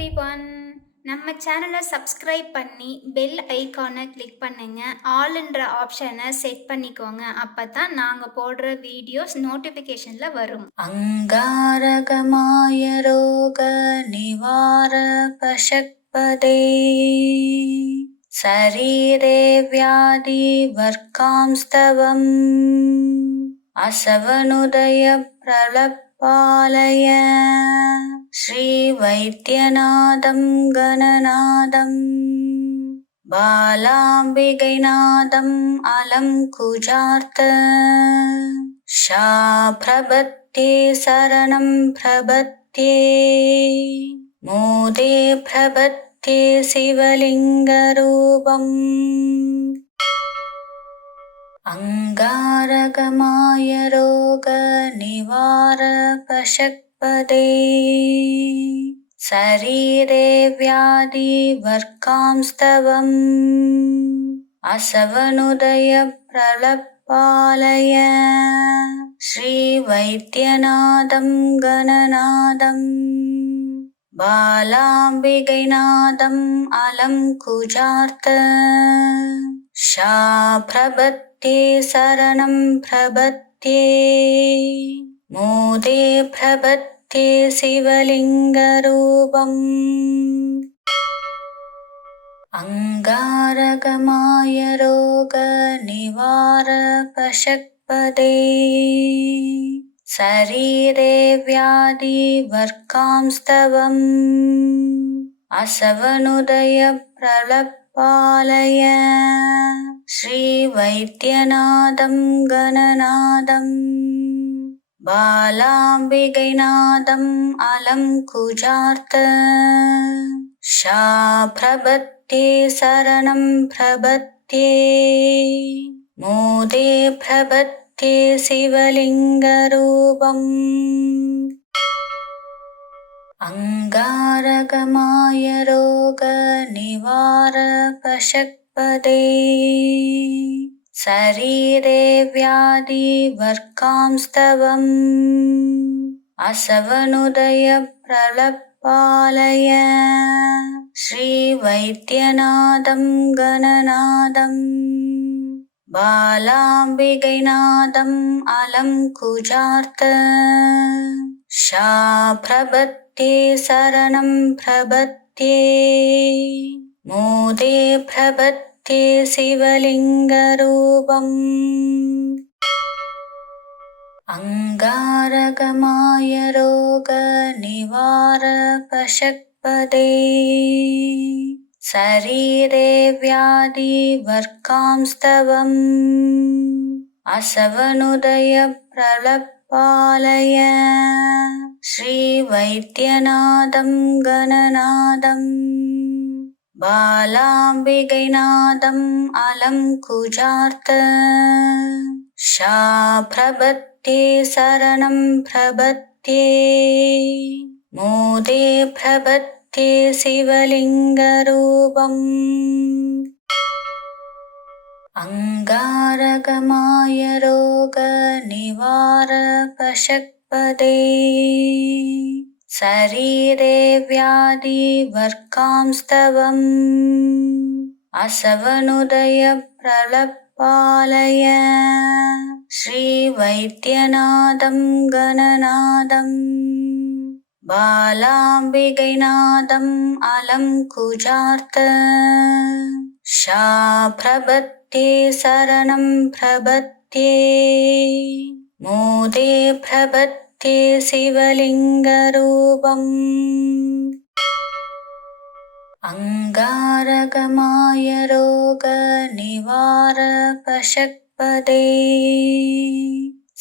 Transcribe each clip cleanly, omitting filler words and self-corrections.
Everyone. நம்ம சேனலை subscribe பண்ணி பெல் ஐகானை கிளிக் பண்ணுங்க. ஆல்ன்ற ஆப்ஷனை செட் பண்ணிக்கோங்க. அப்பதான் நாங்க போடுற வீடியோஸ் நோட்டிஃபிகேஷன்ல வரும். அங்காரகமாய ரோக நிவார பசக்பதே சரீரே வியாதி வர்க்காம்ஸ்தவம் அசவனுதய பிரலப்பாலய ஸ்ரீ வைத்தியநாதம் கணநாதம் பாலாம்பிகைநாதம் அலம் குஜார்த்த ஷா பிரபத்தே சரணம் பிரபத்தே மோதே பிரபத்தே சிவலிங்கரூபம் அங்காரகமாய ரோக நிவார பசக்பதே சரீரே வியாதி வர்க்காம்ஸ்தவம் அசவனுதய பிரலப்பாலய ஸ்ரீ வைத்தியநாதம் கணநாதம் பாலாம்பிகைநாதம் அலம் குஜார்த்த ஷா பிரபத்தே சரணம் பிரபத்தே மோதே பிரபத்தே சிவலிங்கரூபம் அங்காரகமாய ரோக நிவார பசக்பதே சரீரே வியாதி வர்க்காம்ஸ்தவம் அசவனுதய பிரலப்பாலய ஸ்ரீ வைத்தியநாதம் கணநாதம் பாலாம்பிகைநாதம் அலம் குஜார்த்த ஷா பிரபத்தே சரணம் பிரபத்தே மோதே பிரபத்தே சிவலிங்கரூபம் அங்காரகமாய ரோக நிவார பசக்பதே சரீரே வியாதி வர்க்காம்ஸ்தவம் அசவனுதய பிரலப்பாலய ஸ்ரீ வைத்தியநாதம் கணநாதம் பாலாம்பிகைநாதம் அலம் குஜார்த்த ஷா பிரபத்தே சரணம் பிரபத்தே மோதே பிரபத்தே சிவலிங்கரூபம் அங்காரகமாய ரோக நிவார பசக்பதே சரீரே வியாதி வர்க்காம்ஸ்தவம் அசவனுதய பிரலப்பாலய ஸ்ரீ வைத்தியநாதம் கணநாதம் பாலாம்பிகைநாதம் அலம் குஜார்த்த ஷா பிரபத்தே சரணம் பிரபத்தே மோதே பிரபத்தே சிவலிங்கரூபம் அங்காரகமாய ரோக நிவார பசக்பதே சரீரே வியாதி வர்க்காம்ஸ்தவம் அசவனுதய பிரலப்பாலய ஸ்ரீ வைத்தியநாதம் கணநாதம் பாலாம்பிகைநாதம் அலம் குஜார்த்த ஷா பிரபத்தே சரணம் பிரபத்தே மோதே பிரபத்தே சிவலிங்கரூபம் அங்காரகமாய ரோக நிவார பசக்பதே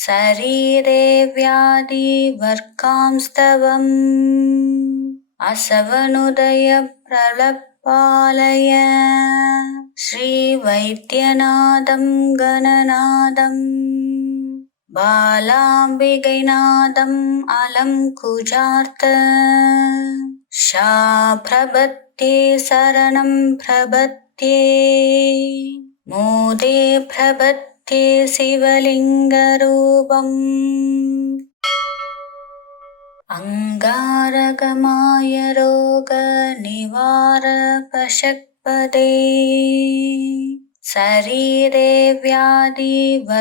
சரீரே வியாதி வர்க்காம்ஸ்தவம் அசவனுதய பிரலப்பாலய ஸ்ரீ வைத்தியநாதம் கணநாதம் பாலாம்பிகைநாதம் அலம் குஜார்த்த ஷா பிரபத்தே சரணம் பிரபத்தே மோதே பிரபத்தே சிவலிங்கரூபம் அங்காரகமாய अङ्गारगमाय रोगनिवारपशक्पदे शरीरे व्याधिवर्कांस्तवम्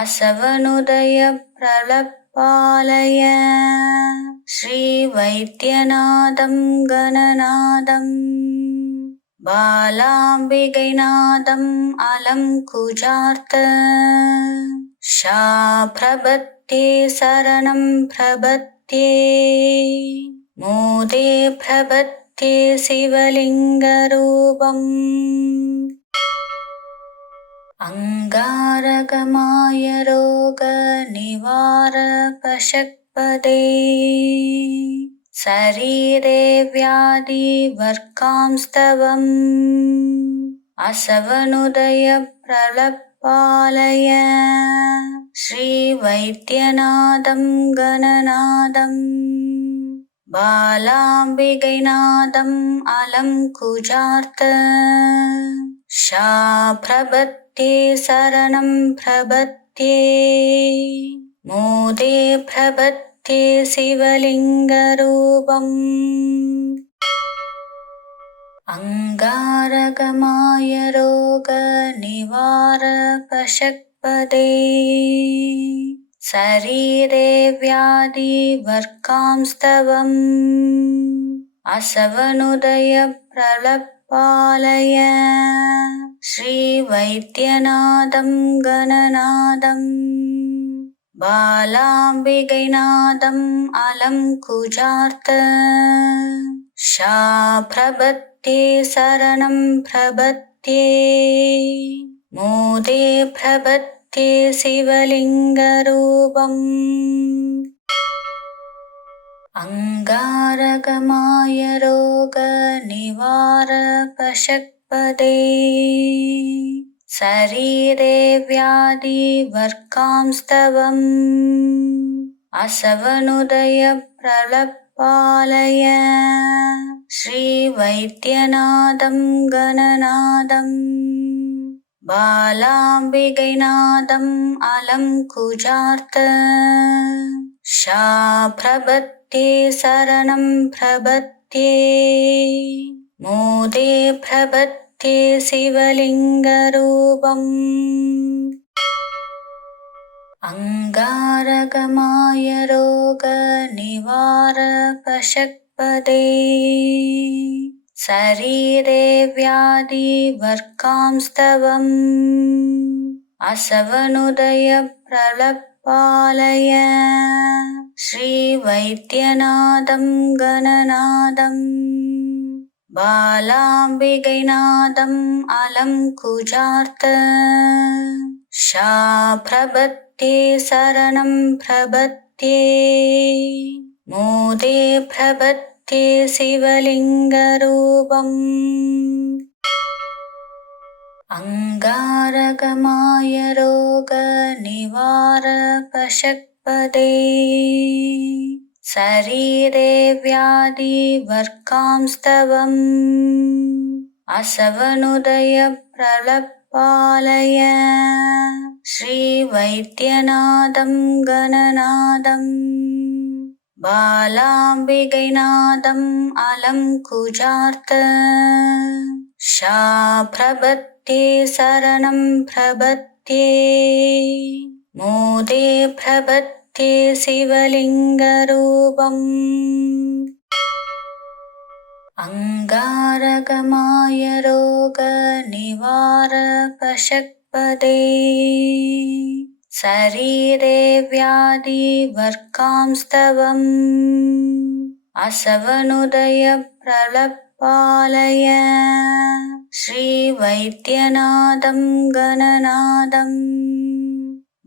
असवनुदय प्रलपालय श्रीवैद्यनाथं गणनाथं बालाम्बिकैनाथम् अलङ्कुजार्थ शाप्रपत्ये शरणं प्रपद्ये मोदे प्रपद्ये शिवलिङ्गरूपम् अङ्गारगमाय रोगनिवारपशक्पदे शरीरे व्याधिवर्कांस्तवम् असवनुदय प्रलपालय श्रीवैद्यनाथं गणनाथं बालाम्बिकैनाथम् अलङ्कुजार्थ शाप्रपत्ये शरणं प्रपद्ये मोदे प्रपद्ये शिवलिङ्गरूपम् अङ्गारगमाय रोगनिवारपशक्पदे शरीरे व्याधिवर्कांस्तवम् असवनुदय प्रलपालय श्रीवैद्यनाथं गणनाथं बालाम्बिकैनाथम् अलङ्कुजार्थ शाप्रपत्ये शरणं प्रपद्ये मोदे प्रपद्ये शिवलिङ्गरूपम् अङ्गारगमाय रोगनिवारपशक्पदे शरीरे व्याधिवर्कांस्तवम् असवनुदय प्रलपालय श्रीवैद्यनाथं गणनाथं बालाम्बिकैनाथम् अलङ्कुजार्थ शाप्रपत्ये शरणं प्रपद्ये मोदे प्रपद्ये शिवलिङ्गरूपम् अङ्गारगमाय रोगनिवारपशक्पदे शरीरे व्याधिवर्कांस्तवम् असवनुदय प्रलपालय श्रीवैद्यनाथं गणनाथं बालाम्बिकैनाथम् अलङ्कुजार्थ शाप्रपत्ये शरणं प्रपद्ये मोदे प्रपद्ये शिवलिङ्गरूपम् अङ्गारगमाय रोगनिवारपशक्पदे शरीरे व्याधिवर्कांस्तवम् असवनुदय प्रलपालय श्रीवैद्यनाथं गणनाथं बालाम्बिकैनाथम् अलङ्कुजार्थ शाप्रपत्ये शरणं प्रपद्ये मोदे प्रपद्ये शिवलिङ्गरूपम् अङ्गारगमाय रोगनिवारपशक्पदे शरीरे व्याधिवर्कांस्तवम् असवनुदय प्रलपालय श्रीवैद्यनाथं गणनाथं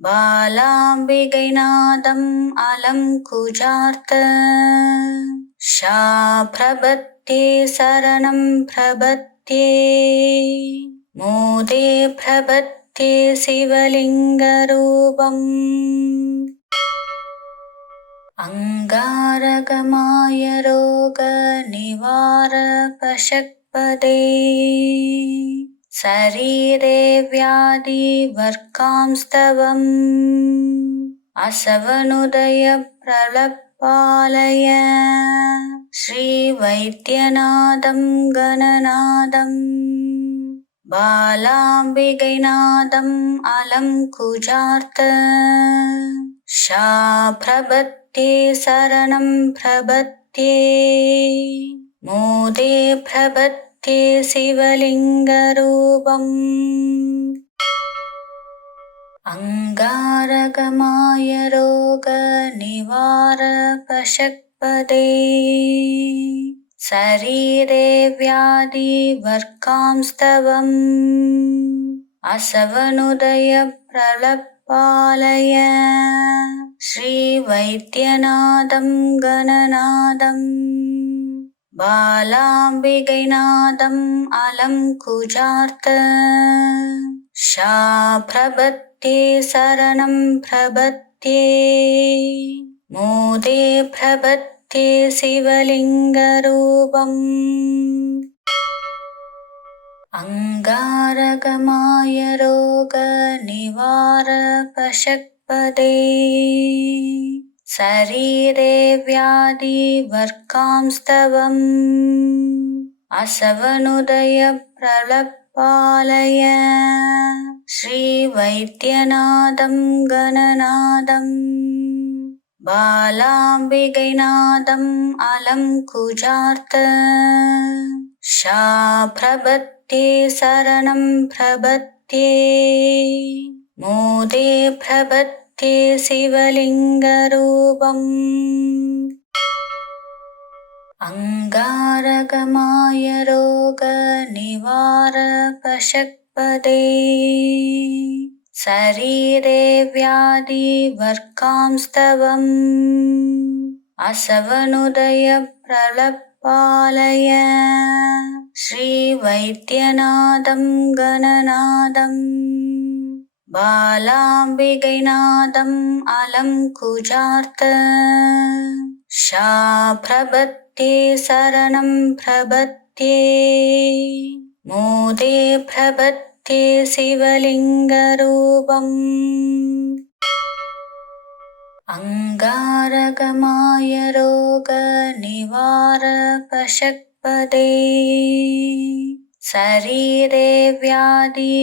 बालाम्बिकैनाथम् अलङ्कुजार्थ शाप्रपत्ये शरणं प्रपद्ये मोदे प्रपद्ये शिवलिङ्गरूपम् अङ्गारगमाय रोगनिवारपशक्पदे शरीरे व्याधिवर्कांस्तवम् असवनुदय प्रलपालय श्रीवैद्यनाथं गणनाथं बालाम्बिकैनाथम् अलङ्कुजार्थ शाप्रपत्ये शरणं प्रपत्ये मोदे प्रपत्ये शिवलिङ्गरूपम् अंगारगमाय रोगनिवारकषट्पदे शरीरे व्याधिवर्कांस्तवम् असवनुदय प्रलपालय श्रीवैद्यनाथं गणनाथं बालाम्बिकैनाथम् अलङ्कुजार्थ शाप्रपत्ये शरणं प्रपत्ये मोदे प्रपत्ये शिवलिङ्गरूपम् अंगारगमाय रोगनिवारकषट्पदे शरीरे व्याधिवर्कांस्तवम् असवनुदय प्रलपालय श्रीवैद्यनाथं गणनाथं बालाम्बिकैनाथम् अलङ्कुजार्थ शाप्रपत्ये शरणं प्रपत्ये मोदे प्रपत्ये शिवलिङ्गरूपम् अंगारगमाय रोगनिवारकषट्पदे शरीरे व्याधिवर्कांस्तवम् असवनुदय प्रलपालय श्रीवैद्यनाथं गणनाथं बालाम्बिकैनाथम् अलङ्कुजार्थ शाप्रपत्ये शरणं प्रपत्ये मोदे प्रपत्ये शिवलिङ्गरूपम् अंगारगमाय रोगनिवारकषट्पदे शरीरे व्याधिवर्कांस्तवम्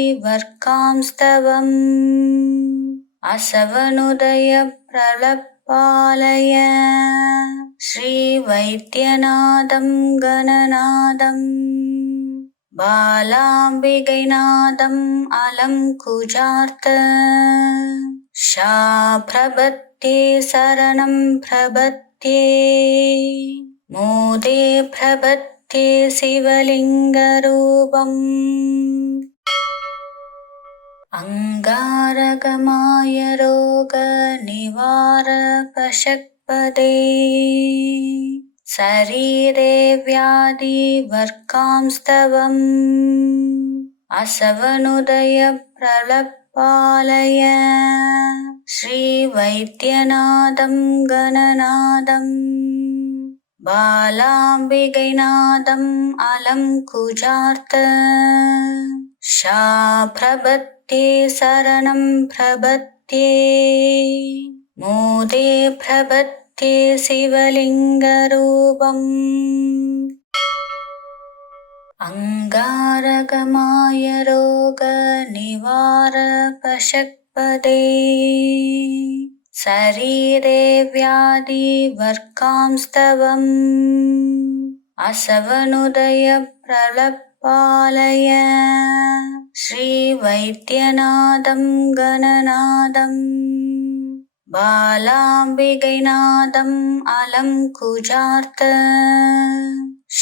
असवनुदय प्रलपालय श्रीवैद्यनाथं गणनाथं बालाम्बिकैनाथम् अलङ्कुजार्थ शाप्रपत्ये शरणं प्रपत्ये मोदे प्रपत्ये शिवलिङ्गरूपम् अंगारगमाय रोगनिवारकषट्पदे शरीरे व्याधिवर्कांस्तवम् असवनुदय प्रलपालय श्रीवैद्यनाथं गणनाथं बालाम्बिकैनाथम् अलङ्कुजार्थ शाप्रपत्ये शरणं प्रपत्ये मोदे प्रपत्ये शिवलिङ्गरूपम् अंगारगमाय रोगनिवारकषट्पदे शरीरे व्याधिवर्कांस्तवम् असवनुदय प्रलपालय श्रीवैद्यनाथं गणनाथं बालाम्बिकैनाथम् अलङ्कुजार्थ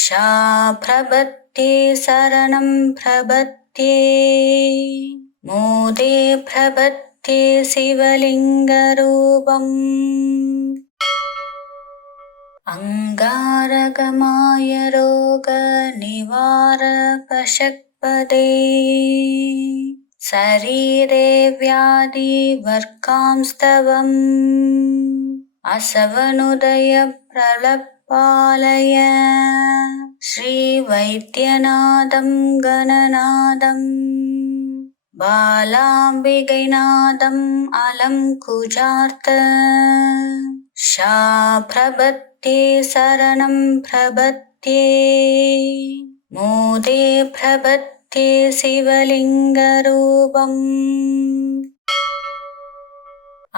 शाप्रपत्ये शरणं प्रपत्ये मोदे प्रपत्ये शिवलिङ्गरूपम् अंगारगमाय रोगनिवारकषट्पदे शरीरे व्याधिवर्कांस्तवम् असवनुदय प्रलपालय श्रीवैद्यनाथं गणनाथं बालाम्बिकैनादम् अलङ्कुजार्त शा प्रपत्ये शरणं प्रपत्ये मोदे प्रपत्ये शिवलिङ्गरूपम्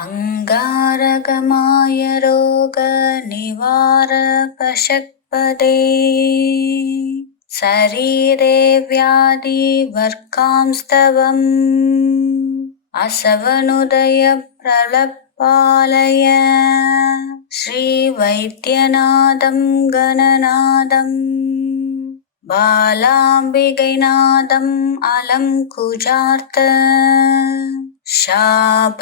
अङ्गारगमाय रोगनिवारपशक्पदे शरीरे व्याधिवर्कांस्तवम् असवनुदय प्रलपालय श्रीवैद्यनाथं गणनाथम् बालाम्बिकैनाथम् अलङ्कुजार्त शा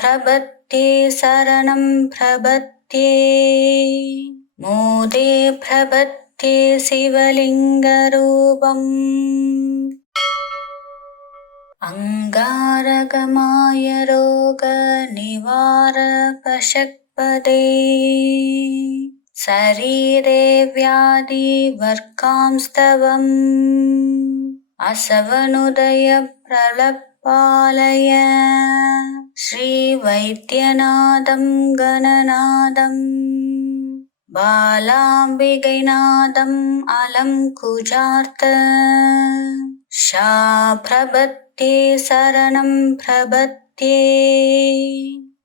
प्रपत्ये शरणं प्रपत्ये मोदे प्रपत्ये शिवलिङ्गरूपम् अङ्गारगमाय रोगनिवारपशक्पदे शरीरे व्याधिवर्कांस्तवम् असवनुदय प्रलपालय श्रीवैद्यनाथं गणनाथम् बालाम्बिकैनाथम् अलङ्कुजार्त शा प्रपत्ये शरणं प्रपत्ये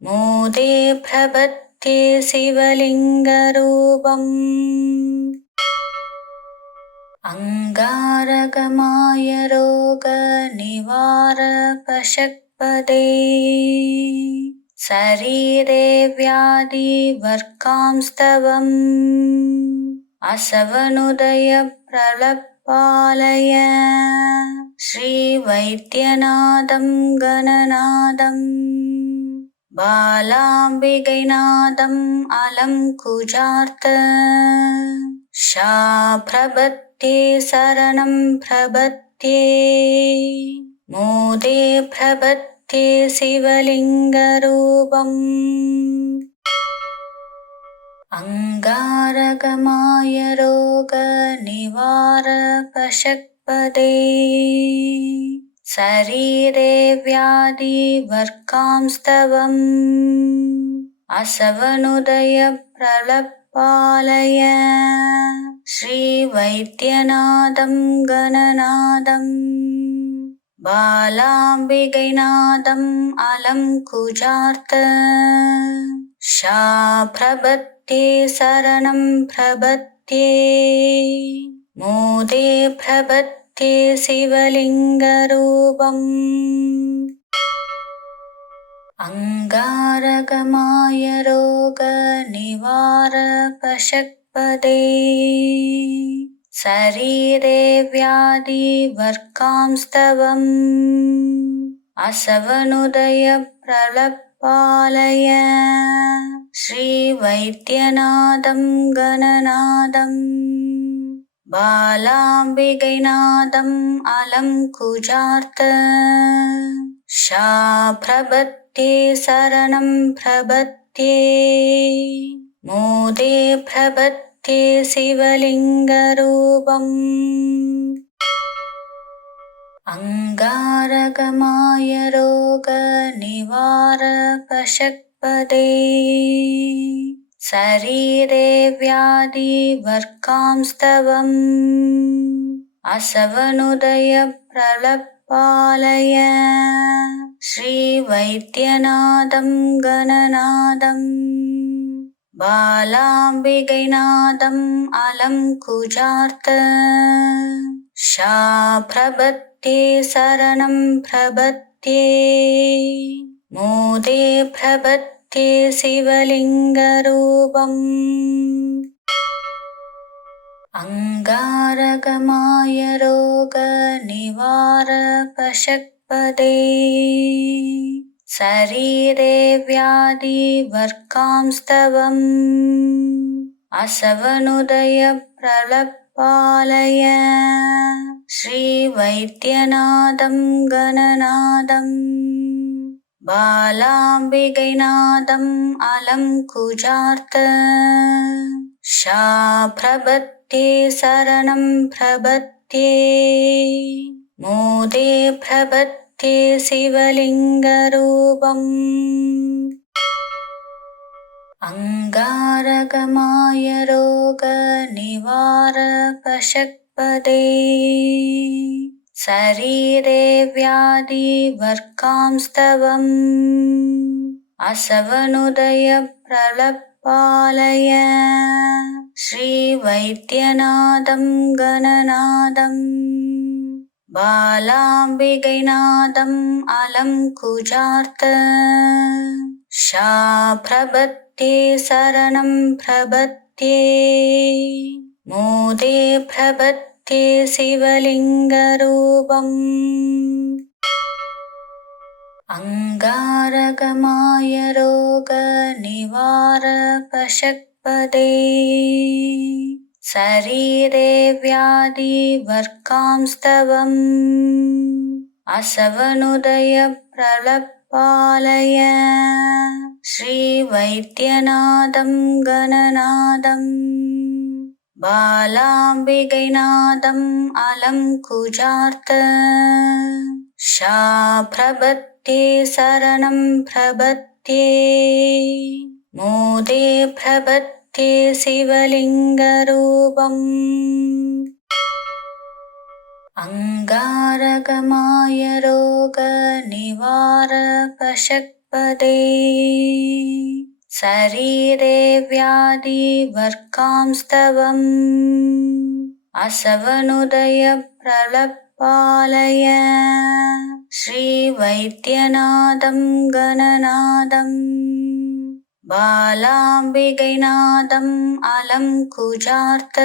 मोदे प्रपत्ये शिवलिङ्गरूपम् अङ्गारगमाय रोगनिवारपशक्पदे शरीरे व्याधिवर्कांस्तवम् असवनुदय प्रलपालय श्रीवैद्यनाथं गणनाथम् बालाम्बिकैनाथम् अलङ्कुजार्त शा प्रपत्ये शरणं प्रपत्ये मोदे प्रपत्ये शिवलिङ्गरूपम् अङ्गारगमाय रोगनिवारपशक्पदे शरीरे व्याधिवर्कांस्तवम् असवनुदय प्रलपालय श्रीवैद्यनाथं गणनाथम् बालाम्बिकैनाथम् अलङ्कुजार्त शा प्रपत्ये शरणं प्रपत्ये मोदे प्रपत्ये शिवलिङ्गरूपम् अङ्गारगमाय रोगनिवारपशक्पदे शरीरे व्याधिवर्कांस्तवम् असवनुदय प्रलपालय श्रीवैद्यनाथं गणनाथम् बालाम्बिकैनाथम् अलङ्कुजार्त शा प्रपत्ये शरणं प्रपत्ये मोदे प्रपत्ये शिवलिङ्गरूपम् अङ्गारगमाय रोगनिवारपशक्पदे शरीरे व्याधिवर्कांस्तवम् असवनुदय प्रलपालय श्रीवैद्यनाथं गणनाथम् बालाम्बिकैनाथम् अलङ्कुजार्त शा प्रपत्ये शरणं प्रपत्ये मोदे प्रपत्ये शिवलिङ्गरूपम् अङ्गारगमाय रोगनिवारपशक्पदे शरीरे व्याधिवर्कांस्तवम् असवनुदय प्रलपालय श्रीवैद्यनाथं गणनाथम् बालाम्बिकैनाथम् अलङ्कुजार्त शा प्रपत्ये शरणं प्रपत्ये मोदे प्रपत्ये प्रलप्ते शिवलिङ्गरूपम् अङ्गारगमाय रोगनिवारपशक्पदे शरीरे व्याधिवर्कांस्तवम् असवनुदय प्रलपालय श्रीवैद्यनाथं गणनाथं बालाम्बिकैनाथम् अलङ्कुजार्थ शाप्रपत्ये शरणं प्रपत्ये मोदे प्रपत्ये शिवलिङ्गरूपम् अङ्गारगमाय रोगनिवारपशक्पदे शरीरे व्याधिवर्कांस्तवम् असवनुदय प्रलपालय श्रीवैद्यनाथं गणनाथं बालाम्बिकैनाथम् अलङ्कुजार्थ शाप्रपत्ये शरणं प्रपत्ये मोदे प्रपत्ये शिवलिङ्गरूपम् अङ्गारगमाय रोगनिवारपशक्पदे शरीरे व्याधिवर्कांस्तवम् असवनुदय प्रलपालय श्रीवैद्यनाथं गणनाथं बालाम्बिकैनाथम् अलङ्कुजार्थ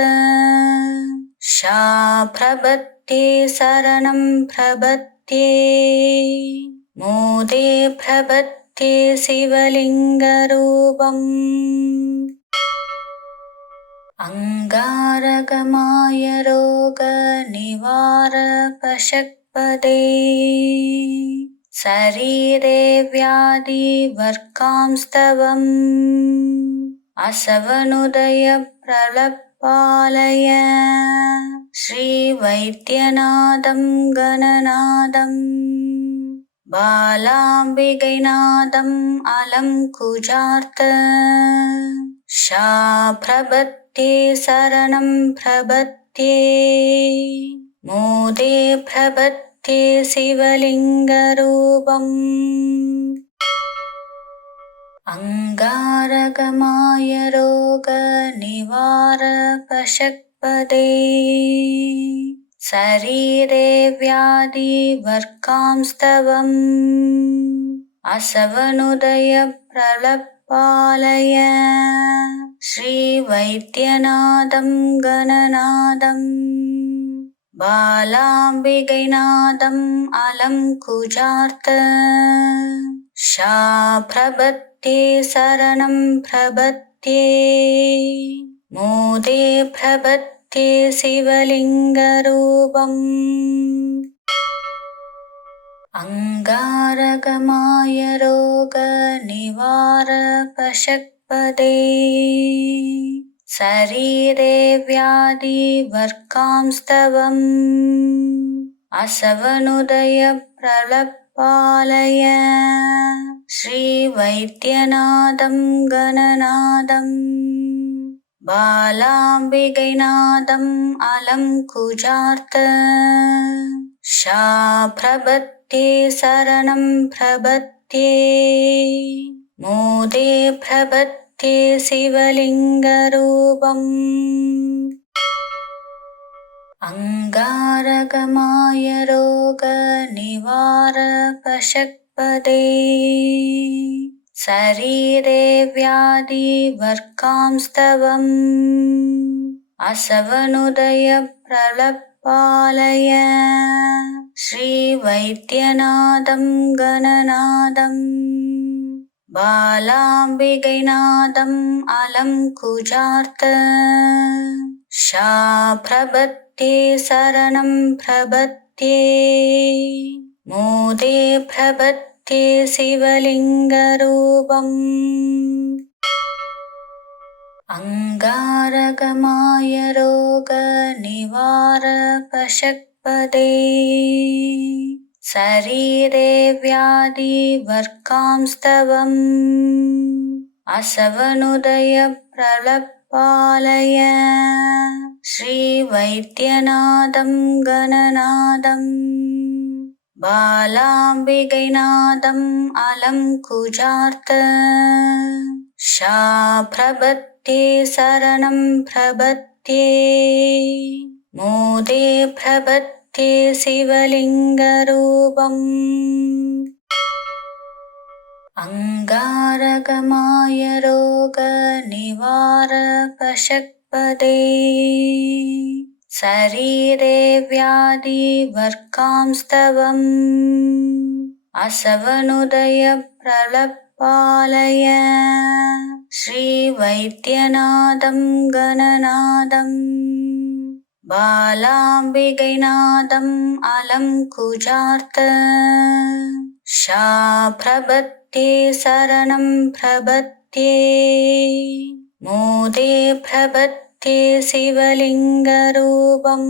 शाप्रपत्ये शरणं प्रपत्ये मोदे प्रपत्ये शिवलिङ्गरूपम् अङ्गारगमाय रोगनिवारपशक्पदे शरीरे व्याधिवर्कांस्तवम् असवनुदय प्रलपालय श्रीवैद्यनाथं गणनाथं बालाम्बिकैनाथम् अलङ्कुजार्थ शाप्रपत्ये शरणं प्रपत्ये मोदे प्रपत्ये शिवलिङ्गरूपम् अङ्गारगमाय रोगनिवारपशक्पदे शरीरे व्याधिवर्कांस्तवम् असवनुदय प्रलपालय श्रीवैद्यनाथं गणनाथं बालाम्बिकैनाथम् अलङ्कुजार्थ शाप्रपत्ये शरणं प्रपत्ये मोदे प्रपत्ये शिवलिङ्गरूपम् अङ्गारगमाय रोगनिवारपशक्पदे शरीरे व्याधिवर्कांस्तवम् असवनुदय प्रलपालय श्रीवैद्यनाथं गणनाथं बालाम्बिकैनाथम् अलङ्कुजार्थ शाप्रपत्ये शरणं प्रपत्ये मोदे प्रपत्ये शिवलिङ्गरूपम् अङ्गारगमाय रोगनिवारपशक्पदे शरीरे व्याधिवर्कांस्तवम् असवनुदय प्रलपालय श्रीवैद्यनाथं गणनाथं बालाम्बिकैनाथम् अलङ्कुजार्थ शाप्रपत्ये शरणं प्रपत्ये मोदे प्रपत्ये शिवलिङ्गरूपम् अङ्गारगमाय रोगनिवारपशक्पदे शरीरे व्याधिवर्कांस्तवम् असवनुदय प्रलपालय श्रीवैद्यनाथं गणनाथं बालाम्बिकैनाथम् अलङ्कुजार्थ शाप्रपत्ये शरणं प्रपत्ये मोदे प्रपत्ये शिवलिङ्गरूपम् अंगारगमाय रोगनिवारपशक्पदे शरीरे व्याधिवर्कांस्तवम् असवनुदय प्रलपालय श्रीवैद्यनाथं गणनाथं बालाम्बिकैनाथम् अलङ्कुजार्थ शाप्रपत्ये शरणं प्रपत्ये मोदे प्रपत्ये शिवलिङ्गरूपम्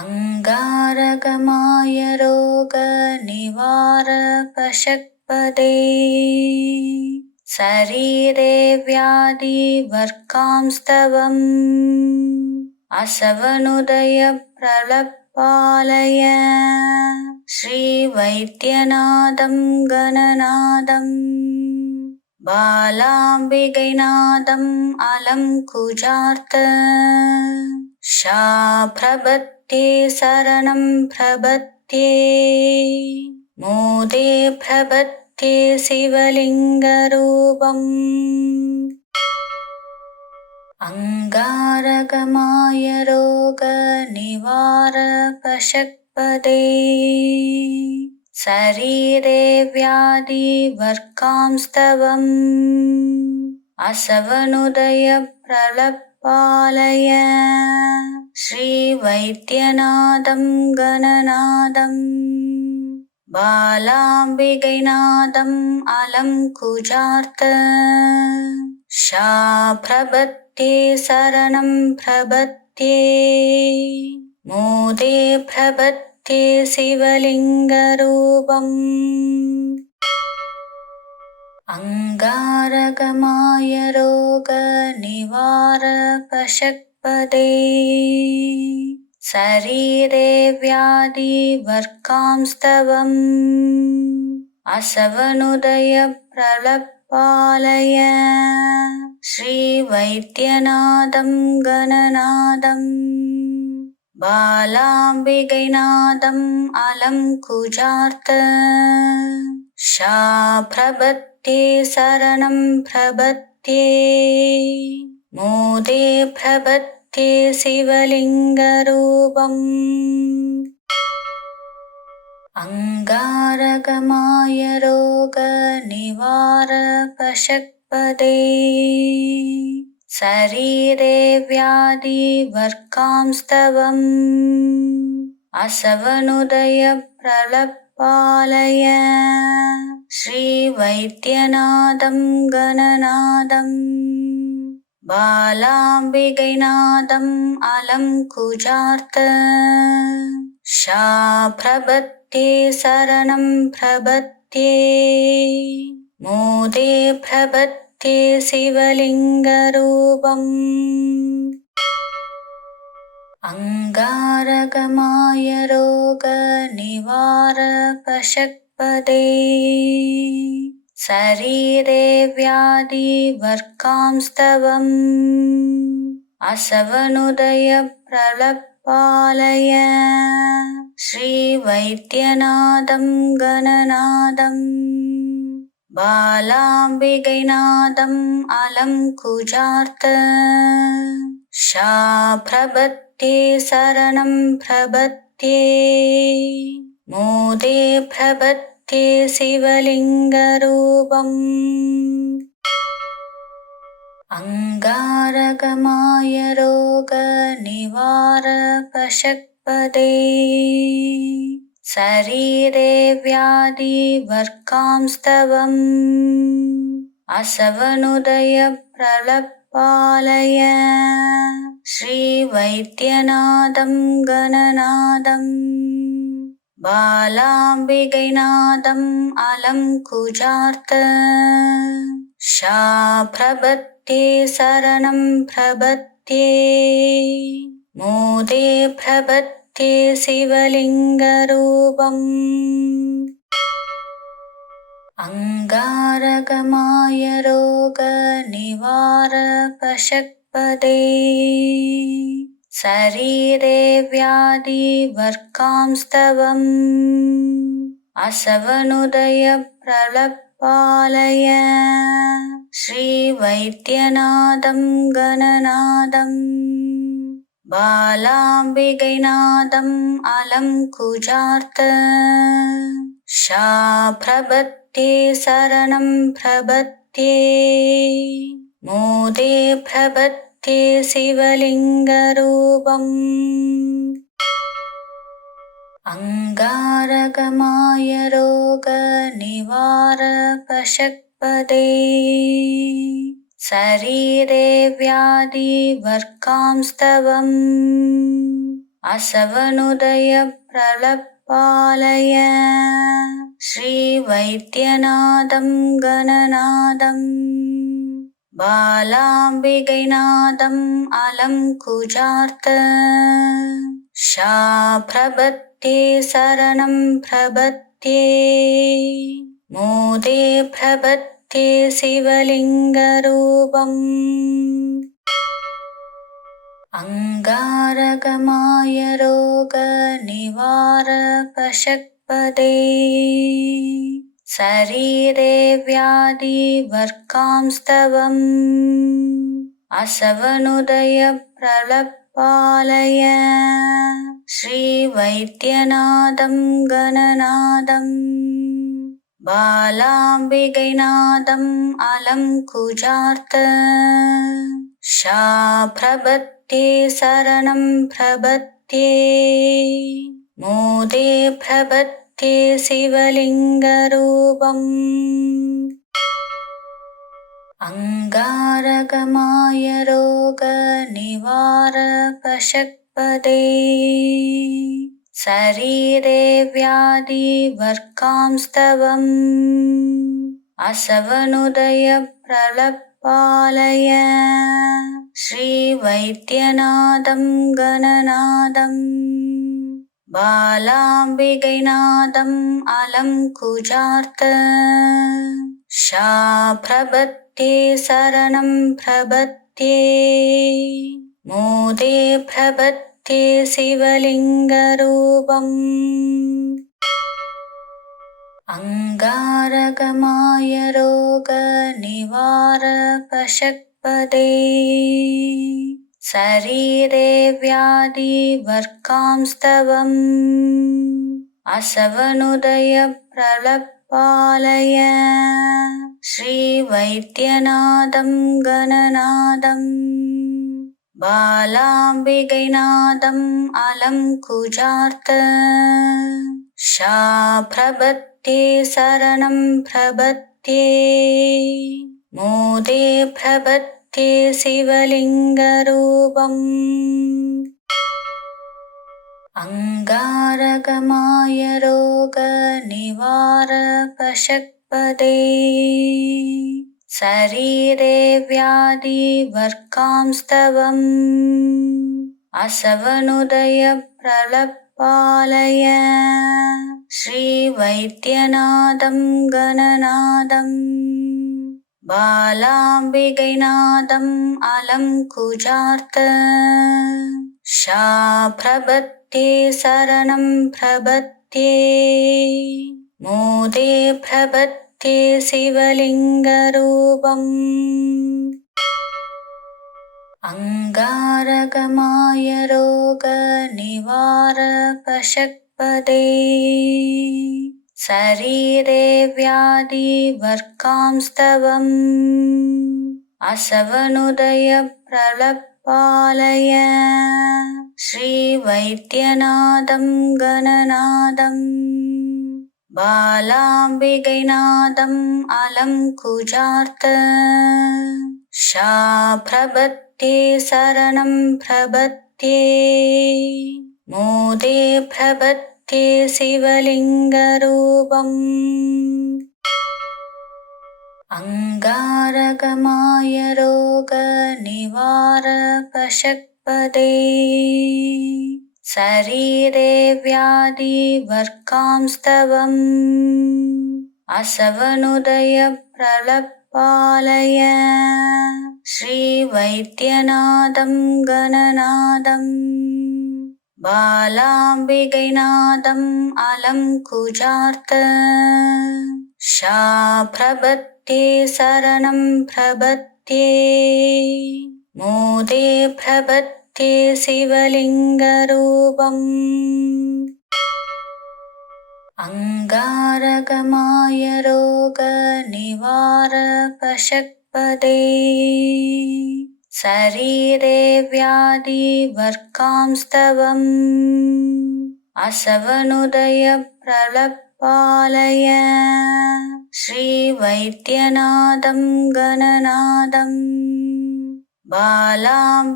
अंगारगमाय रोगनिवारपशक्पदे शरीरे व्याधिवर्कांस्तवम् असवनुदय प्रलपालय श्रीवैद्यनाथं गणनाथं बालाम्बिकैनाथम् अलङ्कुजार्थ शाप्रपत्ये शरणं प्रपत्ये मोदे प्रपत्ये शिवलिङ्गरूपम् अंगारगमाय रोगनिवारपशक्पदे शरीरे व्याधिवर्कांस्तवम् असवनुदय प्रलपालय श्रीवैद्यनाथं गणनाथं बालाम्बिकैनाथम् अलङ्कुजार्थ शाप्रपत्ये शरणं प्रपत्ये मोदे प्रपत्ये शिवलिङ्गरूपम् अंगारगमाय रोगनिवारपशक्पदे शरीरे व्याधिवर्कांस्तवम् असवनुदय प्रलपालय श्रीवैद्यनाथं गणनाथं बालाम्बिकैनाथम् अलङ्कुजार्थ शाप्रपत्ये शरणं प्रपत्ये मोदे प्रपत्ये शिवलिङ्गरूपम् अंगारगमाय रोगनिवारपशक्पदे शरीरे व्याधिवर्कांस्तवम् असवनुदय प्रलपालय श्रीवैद्यनाथं गणनाथं बालाम्बिकैनाथम् अलङ्कुजार्थ शाप्रपत्ये शरणं प्रपत्ये मोदे प्रपत्ये शिवलिङ्गरूपम् अंगारगमाय रोगनिवारपशक्पदे शरीरे व्याधिवर्कांस्तवम् असवनुदय प्रलपालय श्रीवैद्यनाथं गणनाथं बालाम्बिकैनाथम् अलङ्कुजार्थ शाप्रपत्ये शरणं प्रपत्ये मोदे प्रपत्ये शिवलिङ्गरूपम् अंगारगमाय रोगनिवारपशक्पदे शरीरे व्याधिवर्कांस्तवम् असवनुदय प्रलपालय श्रीवैद्यनाथं गणनाथं बालाम्बिकैनाथम् अलङ्कुचार्थ शाप्रपत्ये शरणं प्रपत्ये मोदे प्रपत्ये शिवलिङ्गरूपम् अंगारकमाय रोगनिवारकषट्पदे शरीरे व्याधिवर्कांस्तवम् असवनुदय प्रलपालय श्रीवैद्यनाथं गणनाथं बालाम्बिकैनाथम् अलङ्कुचार्थ शाप्रपत्ये शरणं प्रपत्ये मोदे प्रपत्ये शिवलिङ्गरूपम् अंगारकमाय रोगनिवारकषट्पदे शरीरे व्याधिवर्कांस्तवम् असवनुदय प्रलपालय श्रीवैद्यनाथं गणनाथं बालाम्बिकैनाथम् अलङ्कुचार्थ शाप्रपत्ये शरणं प्रपत्ये मोदे प्रपत्ये शिवलिङ्गरूपम् अंगारकमाय रोगनिवारकषट्पदे शरीरे व्याधिवर्कांस्तवम् असवनुदय प्रलपालय श्रीवैद्यनाथं गणनाथं बालाम्बिकैनाथम् अलङ्कुचार्थ शाप्रपत्ये शरणं प्रपत्ये मोदे प्रपत्ये शिवलिङ्गरूपम् अंगारकमाय रोगनिवारकषट्पदे शरीरे व्याधिवर्कांस्तवम् असवनुदय प्रलपालय श्रीवैद्यनाथं गणनाथं बालाम्बिकैनाथम् अलङ्कुचार्थ शाप्रपत्ये शरणं प्रपत्ये मोदे प्रपत्ये शिवलिङ्गरूपम् अंगारकमाय रोगनिवारकषट्पदे शरीरे व्याधिवर्कांस्तवम् असवनुदय प्रलपालय श्रीवैद्यनाथं गणनाथं बालाम्बिकैनाथम् अलङ्कुचार्थ शाप्रपत्ये शरणं प्रपत्ये मोदे प्रपत्ये शिवलिङ्गरूपम् अंगारकमाय रोगनिवारकषट्पदे शरीरे व्याधिवर्कांस्तवम् असवनुदय प्रलपालय श्रीवैद्यनाथं गणनाथं बालाम्बिकैनाथम् अलङ्कुचार्थ शाप्रपत्ये शरणं प्रपत्ये मोदे प्रपत्ये शिवलिङ्गरूपम् अंगारकमाय रोगनिवारकषट्पदे शरीरे व्याधिवर्कांस्तवम् असवनुदय प्रलपालय श्रीवैद्यनाथं गणनाथं बालाम्बिकैनाथम् अलङ्कुचार्थ शाप्रपत्ये प्रपद्ये शरणं प्रपद्ये मोदे प्रपद्ये शिवलिङ्गरूपम् अंगारगमाय रोगनिवारकषट्पदे शरीरे व्याधिवर्कांस्तवम् असवनुदय प्रलपालय श्रीवैद्यनाथं गणनाथं बालाम्बिकैनाथम् अलङ्कुचार्थ शाप्रपद्ये शरणं प्रपद्ये मोदे प्रपद्ये शिवलिङ्गरूपम् अंगारगमाय रोगनिवारकषट्पदे शरीरे व्याधिवर्कांस्तवम् असवनुदय प्रलपालय श्रीवैद्यनाथं गणनाथं बालाम्बिकैनाथम्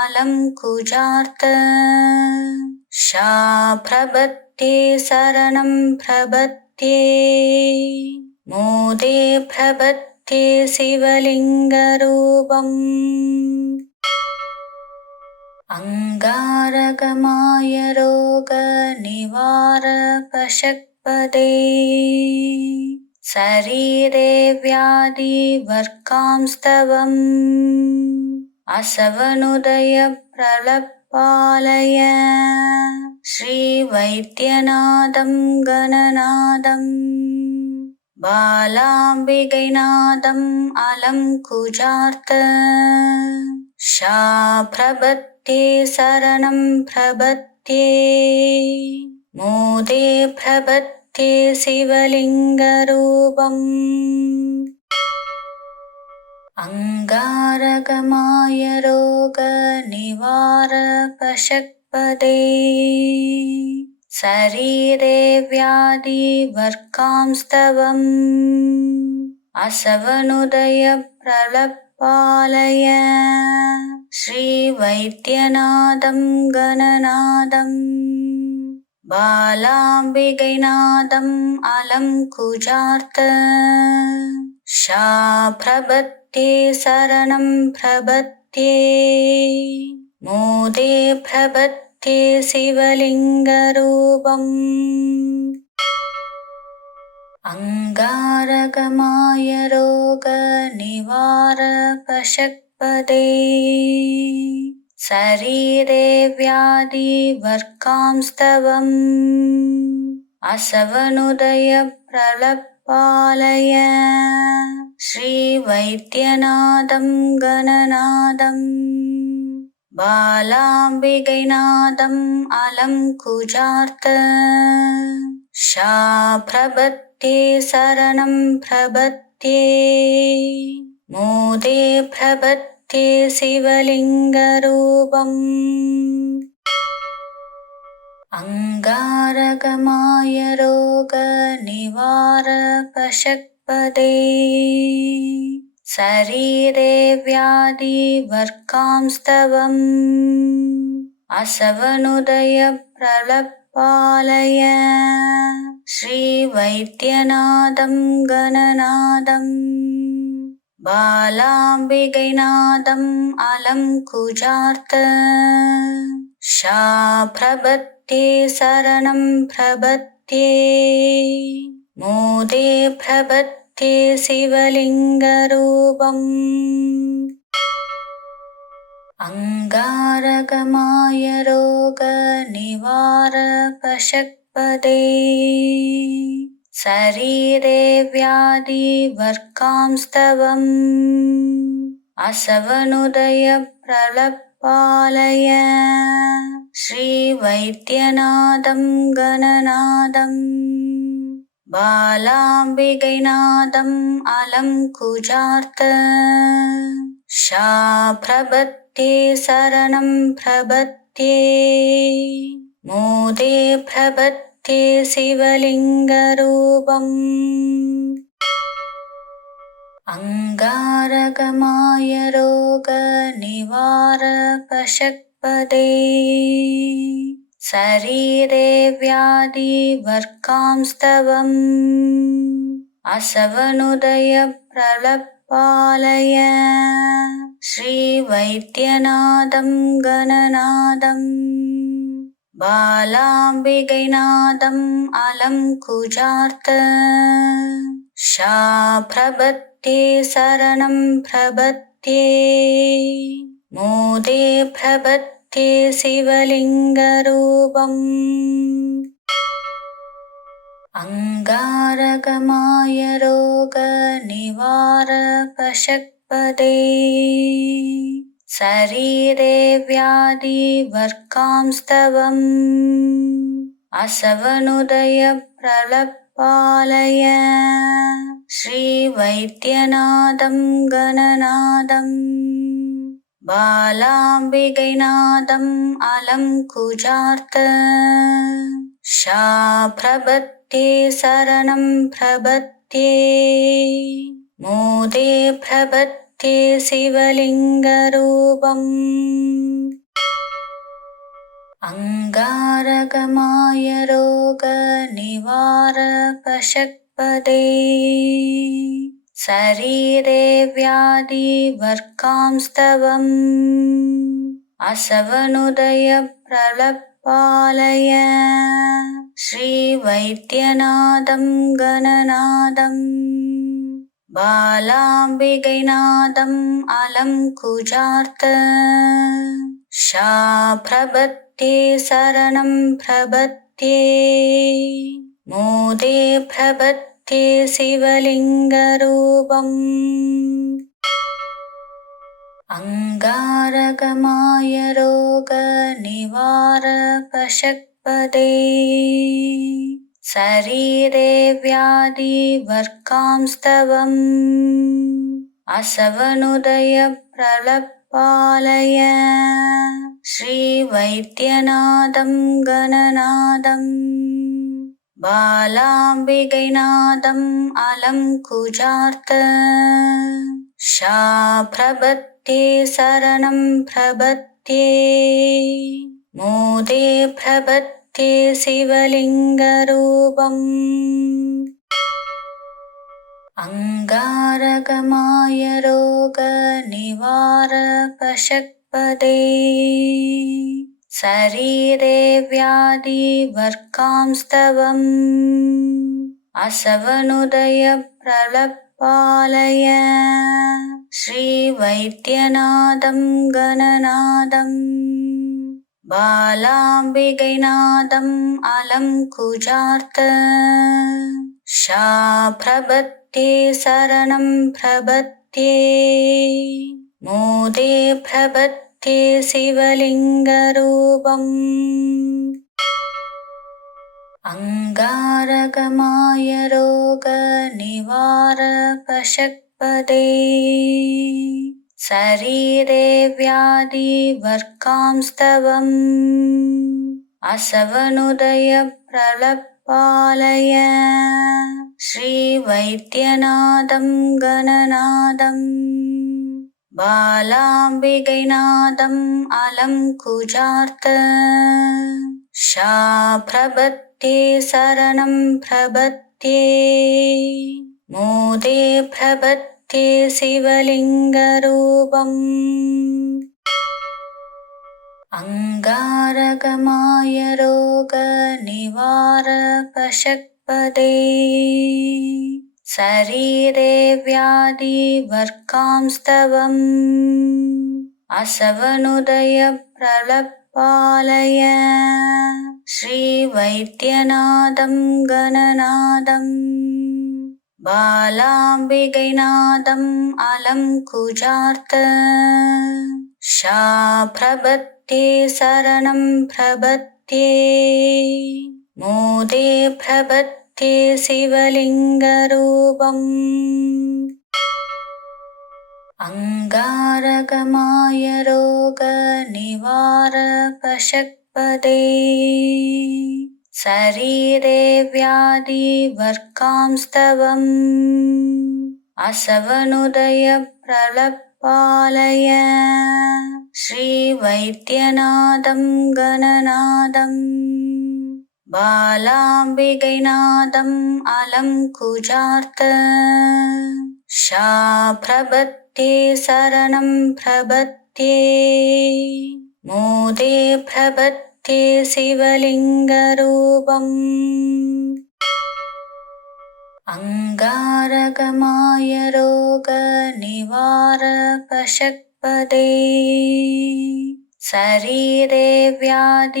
अलङ्कुचार्थ शाप्रपद्ये शरणं प्रपद्ये मोदे प्रपद्ये शिवलिङ्गरूपम् अंगारगमाय रोगनिवारकषट्पदे शरीरे व्याधिवर्कांस्तवम् असवनुदय प्रलपालय श्रीवैद्यनाथं गणनाथं बालाम्बिकैनाथम् अलङ्कुचार्थ शाप्रपद्ये शरणं प्रपद्ये मोदे प्रपद्ये शिवलिङ्गरूपम् अंगारगमाय रोगनिवारकषट्पदे शरीरे व्याधिवर्कांस्तवम् असवनुदय प्रलपालय श्रीवैद्यनाथं गणनाथं बालाम्बिकैनाथम् अलङ्कुचार्थ शाप्रपद्ये शरणं प्रपद्ये मोदे प्रपद्ये शिवलिङ्गरूपम् अंगारगमाय रोगनिवारकषट्पदे शरीरे व्याधिवर्कांस्तवम् असवनुदय प्रलपालय श्रीवैद्यनाथं गणनाथं बालाम्बिकैनाथम् अलङ्कुचार्थ शाप्रपद्ये शरणं प्रपद्ये मोदे प्रपद्ये शिवलिङ्गरूपम् अंगारगमाय रोगनिवारकषट्पदे शरीरे व्याधिवर्कांस्तवम् असवनुदय प्रलपालय श्रीवैद्यनाथं गणनाथं बालाम्बिकैनाथम् अलङ्कुचार्थ शाप्रपद्ये शरणं प्रपद्ये मोदे प्रपद्ये शिवलिङ्गरूपम् अंगारगमाय रोगनिवारकषट्पदे शरीरे व्याधिवर्कांस्तवम् असवनुदय प्रलपालय श्रीवैद्यनाथं गणनाथं बालाम्बिकैनाथम् अलङ्कुचार्थ शाप्रपद्ये शरणं प्रपद्ये मोदे प्रपद्ये शिवलिङ्गरूपम् अंगारगमाय रोग पशक्पदे शरीरे व्याधिवर्कांस्तवम् असवनुदय प्रलपालय श्रीवैद्यनाथं गणनाथम् बालाम्बिकैनाथम् अलङ्कुजार्थ शाप्रपत्ये शरणं प्रपत्ये मोदे प्रपत्ये शिवलिङ्गरूपम् अंगारगमाय रोगनिवारपशक्पदे शरीरे व्याधिवर्कांस्तवम् असवनुदय प्रलपालय श्रीवैद्यनाथं गणनाथम् बालाम्बिकैनाथम् अलङ्कुजार्थ शाप्रपत्ये शरणं प्रपत्ये मोदे प्रपत्ये शिवलिङ्गरूपम् अंगारगमाय रोगनिवारपशक्पदे शरीरे व्याधिवर्कांस्तवम् असवनुदय प्रलपालय श्रीवैद्यनाथं गणनाथम् बालाम्बिकैनाथम् अलङ्कुजार्थ शाप्रपत्ये शरणं प्रपत्ये मोदे प्रपत्ये शिवलिङ्गरूपम् अंगारगमाय रोगनिवारपशक्पदे शरीरे व्याधिवर्कांस्तवम् असवनुदय प्रलपालय श्रीवैद्यनाथं गणनाथम् बालाम्बिकैनाथम् अलङ्कुजार्थ शाप्रपत्ये शरणं प्रपत्ये मोदे प्रपत्ये शिवलिङ्गरूपम् अंगारगमाय रोगनिवारपशक्पदे शरीरे व्याधिवर्कांस्तवम् असवनुदय प्रलपालय श्रीवैद्यनाथं गणनाथम् बालाम्बिकैनाथम् अलङ्कुजार्थ शाप्रपत्ये शरणं प्रपत्ये मोदे प्रपत्ये शिवलिङ्गरूपम् अंगारगमाय रोगनिवारपशक्पदे शरीरे व्याधिवर्कांस्तवम् असवनुदय प्रलपालय श्रीवैद्यनाथं गणनाथम् बालाम्बिकैनाथम् अलङ्कुजार्थ शाप्रपत्ये शरणं प्रपत्ये मोदे प्रपत्ये शिवलिङ्गरूपम् अंगारगमाय रोगनिवारपशक्पदे शरीरे व्याधिवर्कांस्तवम् असवनुदय प्रलपालय श्रीवैद्यनाथं गणनाथम् बालाम्बिकैनाथम् अलङ्कुजार्थ शाप्रपत्ये शरणं प्रपत्ये मोदे प्रपत्ये शिवलिङ्गरूपम् अंगारगमाय रोगनिवारपशक्पदे शरीरे व्याधिवर्कांस्तवम् असवनुदय प्रलपालय प्रलपालय श्रीवैद्यनाथं गणनाथं बालाम्बिकैनाथम् अलङ्कुचार्थ शाप्रपत्ये शरणं प्रपत्ये मोदे प्रपत्ये शिवलिङ्गरूपम् अंगारकमाय रोगनिवारकषट्पदे शरीरे व्याधिवर्कांस्तवम्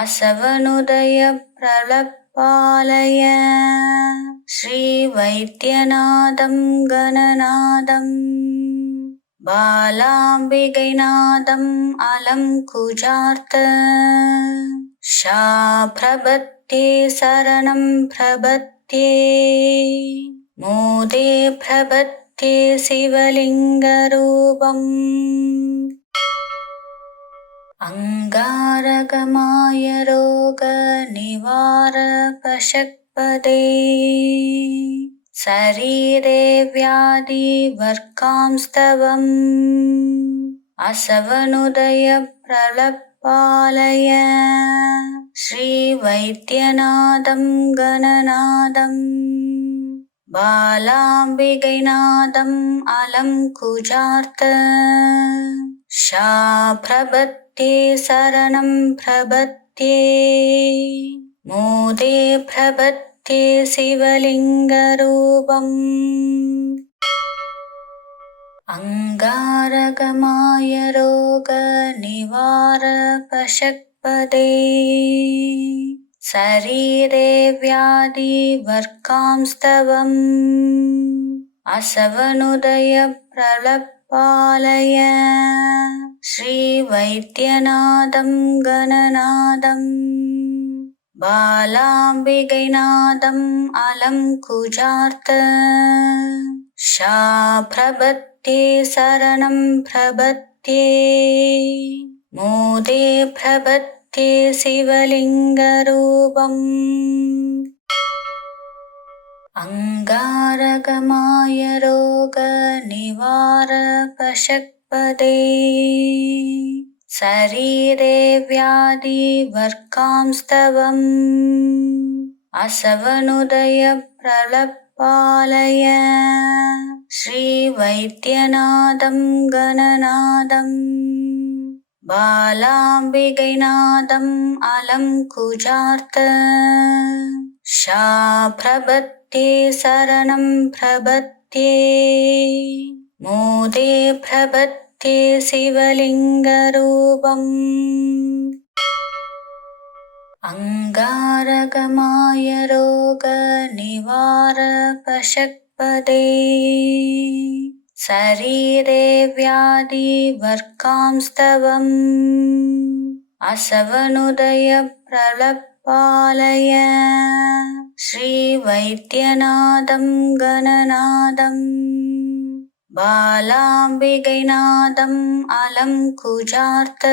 असवनुदय प्रलपालय श्रीवैद्यनाथं गणनाथं बालाम्बिकैनाथम् अलङ्कुचार्थ शाप्रपत्ये शरणं प्रपत्ये मोदे प्रपत्ये शिवलिङ्गरूपम् अंगारकमाय रोगनिवारकषट्पदे शरीरे व्याधिवर्कांस्तवम् असवनुदय प्रलपालय श्रीवैद्यनाथं गणनाथं बालाम्बिकैनाथम् अलङ्कुचार्थ शाप्रपत्ये शरणं प्रपत्ये मोदे प्रपत्ये शिवलिङ्गरूपम् अंगारकमाय रोगनिवारकषट्पदे शरीरे व्याधिवर्कांस्तवम् असवनुदय प्रलपालय श्रीवैद्यनाथं गणनाथं बालाम्बिकैनाथम् अलङ्कुचार्थ शाप्रपत्ये शरणं प्रपत्ये मोदे प्रपत्ये शिवलिङ्गरूपम् अंगारकमाय रोगनिवारकषट्पदे शरीरे व्याधिवर्कांस्तवम् असवनुदय प्रलपालय श्रीवैद्यनाथं गणनाथं बालाम्बिकैनाथम् अलङ्कुचार्थ शाप्रपत्ये शरणं प्रपत्ये मोदे प्रपत्ये शिवलिङ्गरूपम् अंगारकमाय रोगनिवारकषट्पदे शरीरे व्याधिवर्कांस्तवम् असवनुदय प्रलपालय श्रीवैद्यनाथं गणनाथं बालाम्बिकैनाथम् अलङ्कुचार्थ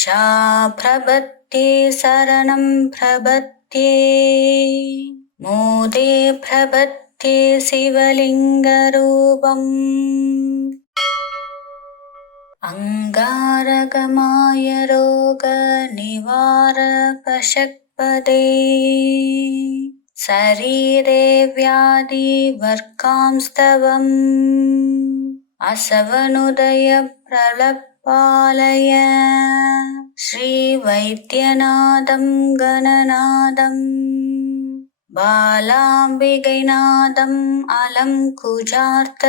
शाप्रपत्ये शरणं प्रपत्ये मोदे प्रपत्ये शिवलिङ्गरूपम् अंगारकमाय रोगनिवारकषट्पदे शरीरे व्याधिवर्कांस्तवम् असवनुदय प्रलपालय श्रीवैद्यनाथं गणनाथं बालाम्बिकैनाथम् अलङ्कुचार्थ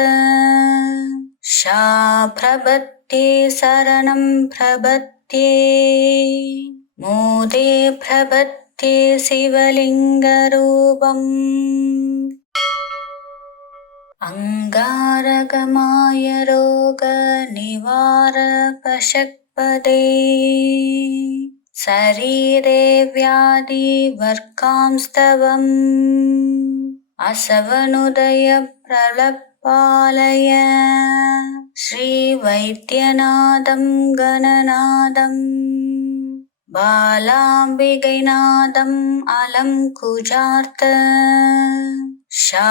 शाप्रपत्ये शरणं प्रपत्ये मोदे प्रपत्ये शिवलिङ्गरूपम् अंगारकमाय रोगनिवारकषट्पदे शरीरे व्याधिवर्कांस्तवम् असवनुदय प्रलपालय श्रीवैद्यनाथं गणनाथं बालाम्बिकैनाथम् अलङ्कुचार्थ शा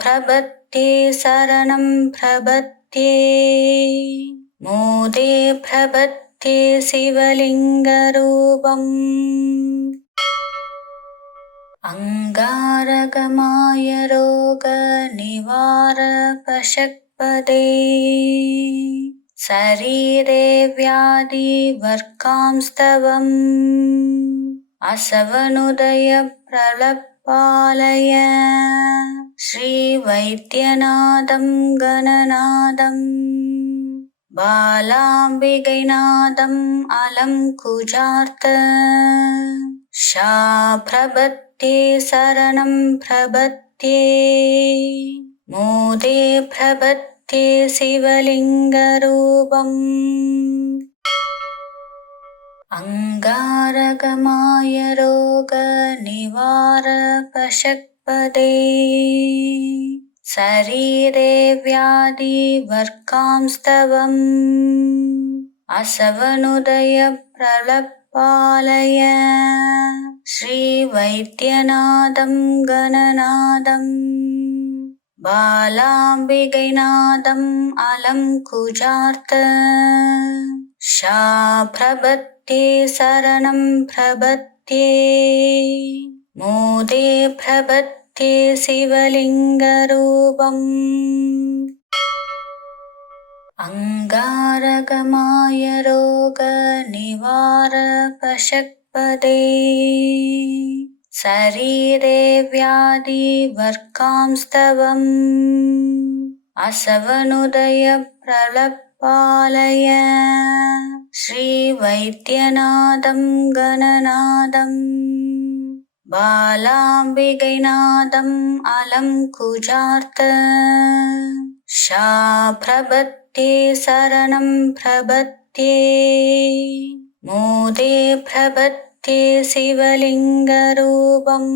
प्रपत्ये शरणं प्रपत्ये मोदे प्रपत्ये शिवलिङ्गरूपम् अंगारगमाय रोगनिवारकशक्पदे शरीरे व्याधिवर्कांस्तवम् असवनुदय प्रलपालय श्रीवैद्यनाथं गणनाथं बालाम्बिकैनाथम् अलङ्कुजार्थ शा प्रपत्ये शरणं प्रपत्ये मोदे प्रपत्ये शिवलिङ्गरूपम् अंगारगमाय रोगनिवारकशक्पदे शरीरे व्याधिवर्कांस्तवम् असवनुदय प्रलपालय श्रीवैद्यनाथं गणनाथं बालाम्बिकैनाथम् अलङ्कुजार्थ शा प्रपत्ये शरणं प्रपत्ये मोदे प्रपत्ये शिवलिङ्गरूपम् अंगारगमाय रोगनिवारकशक्पदे शरीरे व्याधिवर्कांस्तवम् असवनुदय प्रलपालय श्रीवैद्यनाथं गणनाथं बालाम्बिकैनाथम् अलङ्कुजार्थ शा प्रपत्ये शरणं प्रपत्ये मोदे प्रपत्ये शिवलिङ्गरूपम्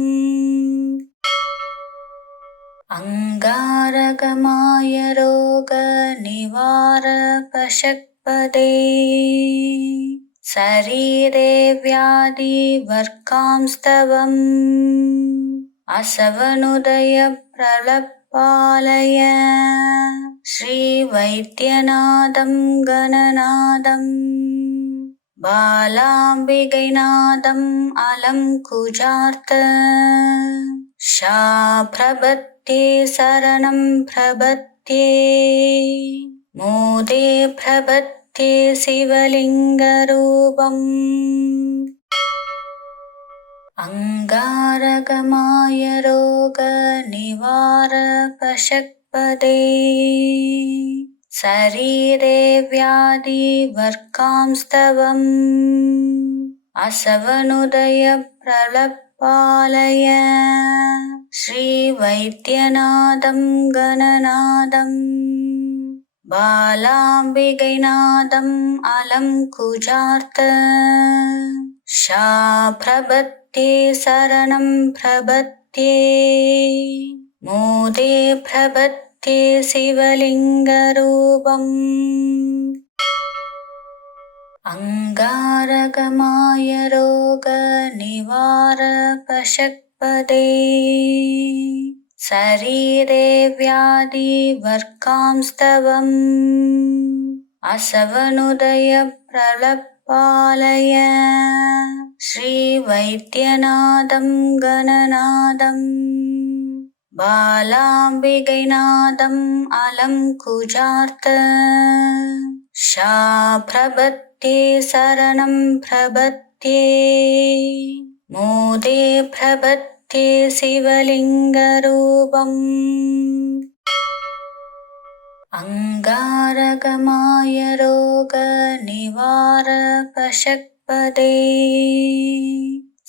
अंगारगमाय रोगनिवारकशक्पदे शरीरे व्याधिवर्कांस्तवम् असवनुदय प्रलपालय श्रीवैद्यनाथं गणनाथं बालाम्बिकैनाथम् अलङ्कुजार्थ शा प्रपत्ये शरणं प्रपत्ये मोदे प्रपत्ये शिवलिङ्गरूपम् अंगारगमाय रोगनिवारकशक्पदे शरीरे व्याधिवर्कांस्तवम् असवनुदय प्रलपालय श्रीवैद्यनाथं गणनाथं बालाम्बिकैनाथम् अलङ्कुजार्थ शा प्रपत्ये शरणं प्रपत्ये मोदे प्रपत्ये शिवलिङ्गरूपम् अंगारगमाय रोगनिवारकशक्पदे शरीरे व्याधिवर्कांस्तवम् असवनुदय प्रलपालय श्रीवैद्यनाथं गणनाथं बालाम्बिकैनाथम् अलङ्कुजार्थ शा प्रपत्ये शरणं प्रपत्ये मोदे प्रपत्ये शिवलिङ्गरूपम् अंगारगमाय रोगनिवारकशक्पदे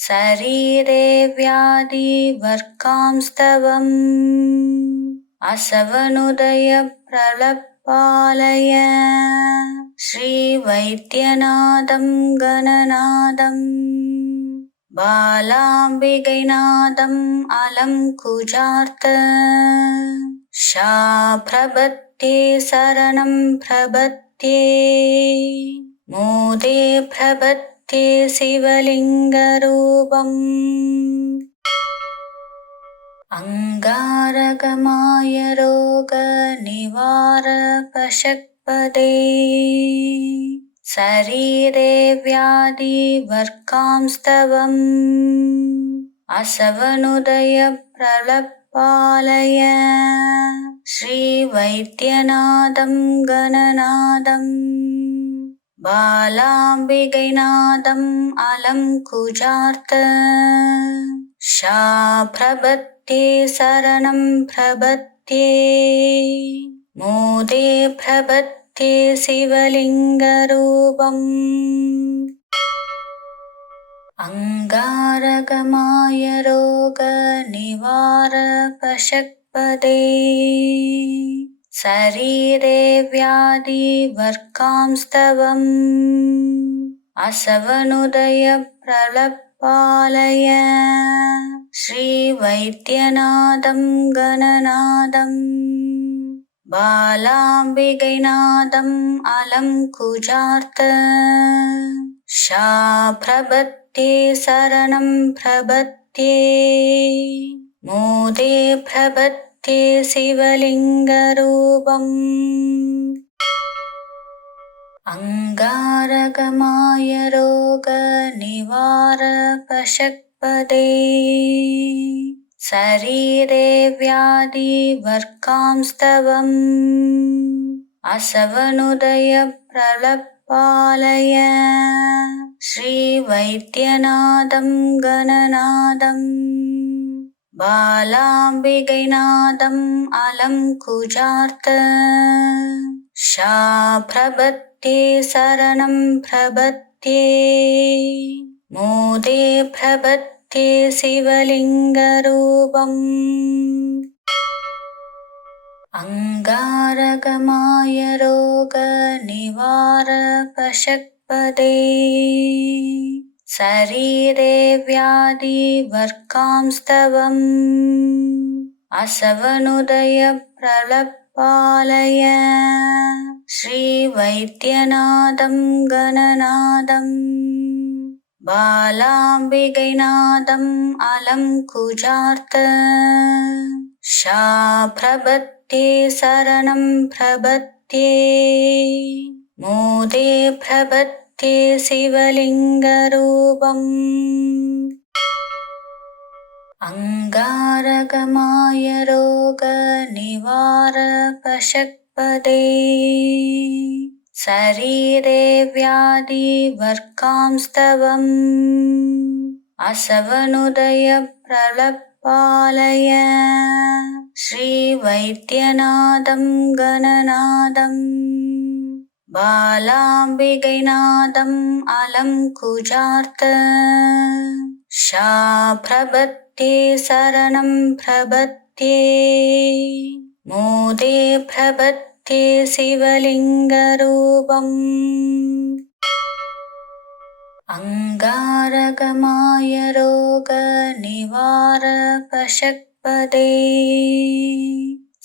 शरीरे व्याधिवर्कांस्तवम् असवनुदय प्रलपालय श्रीवैद्यनाथं गणनाथं बालाम्बिकैनाथम् अलङ्कुजार्थ शा प्रपत्ये शरणं प्रपत्ये मोदे प्रपत्ये शिवलिङ्गरूपम् अंगारगमाय रोगनिवारपशक्पदे शरीरे व्याधिवर्कांस्तवम् असवनुदय प्रलपालय श्रीवैद्यनाथं गणनाथं बालाम्बिकैनाथम् अलङ्कुजार्थ शाप्रपत्ये शरणं प्रपत्ये मोदे प्रपत्ये शिवलिङ्गरूपम् अंगारगमाय रोगनिवारपशक्पदे शरीरे व्याधिवर्कांस्तवम् असवनुदय प्रलपालय श्रीवैद्यनाथं गणनाथं बालाम्बिकैनाथम् अलङ्कुजार्थ शाप्रपत्ये शरणं प्रपत्ये मोदे प्रपत्ये शिवलिङ्गरूपम् अंगारगमाय रोगनिवारपशक्पदे शरीरे व्याधिवर्कांस्तवम् असवनुदय प्रलपालय श्रीवैद्यनाथं गणनाथं बालाम्बिकैनाथम् अलङ्कुजार्थ शाप्रपत्ये शरणं प्रपत्ये मोदे प्रपत्ये शिवलिङ्गरूपम् अंगारगमाय रोगनिवारपशक्पदे शरीरे व्याधिवर्कांस्तवम् असवनुदय प्रलपालय श्रीवैद्यनाथं गणनाथं बालाम्बिकैनाथम् अलङ्कुजार्थ शाप्रपत्ये शरणं प्रपत्ये मोदे प्रपत्ये शिवलिङ्गरूपम् अंगारगमाय रोगनिवारपशक्पदे शरीरे व्याधिवर्कांस्तवम् असवनुदय प्रलपालय श्रीवैद्यनाथं गणनाथं बालाम्बिकैनाथम् अलङ्कुजार्थ शाप्रपत्ये शरणं प्रपत्ये मोदे प्रपत्ये शिवलिङ्गरूपम् अंगारगमाय रोगनिवारपशक्पदे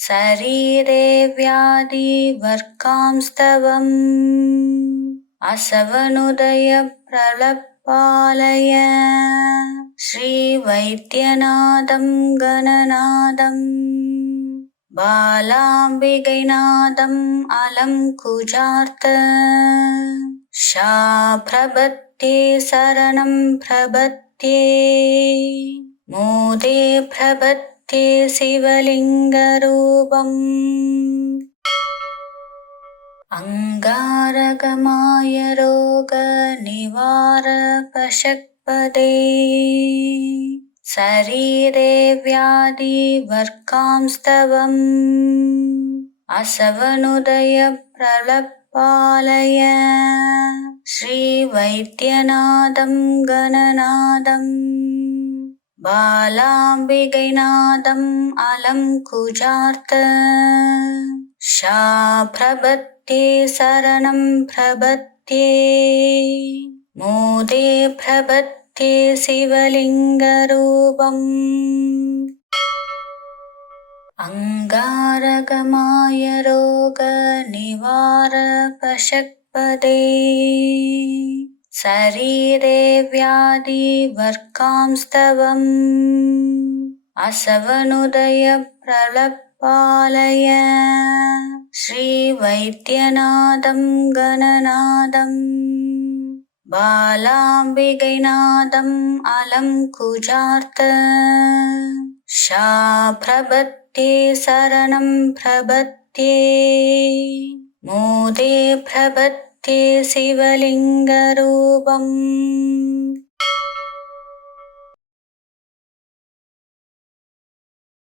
शरीरे व्याधिवर्कांस्तवम् असवनुदय प्रलपालय श्रीवैद्यनाथं गणनाथं बालाम्बिकैनाथम् अलङ्कुजार्थ शाप्रपत्ये शरणं प्रपत्ये मोदे प्रपत्ये शिवलिङ्गरूपम् अंगारगमाय रोगनिवारपशक्पदे शरीरे व्याधिवर्कांस्तवम् असवनुदय प्रलपालय श्रीवैद्यनाथं गणनाथं बालाम्बिकैनाथम् अलङ्कुजार्थ शाप्रपत्ये शरणं प्रपत्ये मोदे प्रपत्ये शिवलिङ्गरूपम् अंगारगमाय रोगनिवारपशक्पदे शरीरे व्याधिवर्कांस्तवम् असवनुदय प्रलपालय श्रीवैद्यनाथं गणनाथं बालाम्बिकैनाथम् अलं कुजार्थ शाप्रपत्ये शरणं प्रपत्ये मोदे प्रपत्ये शिवलिङ्गरूपम्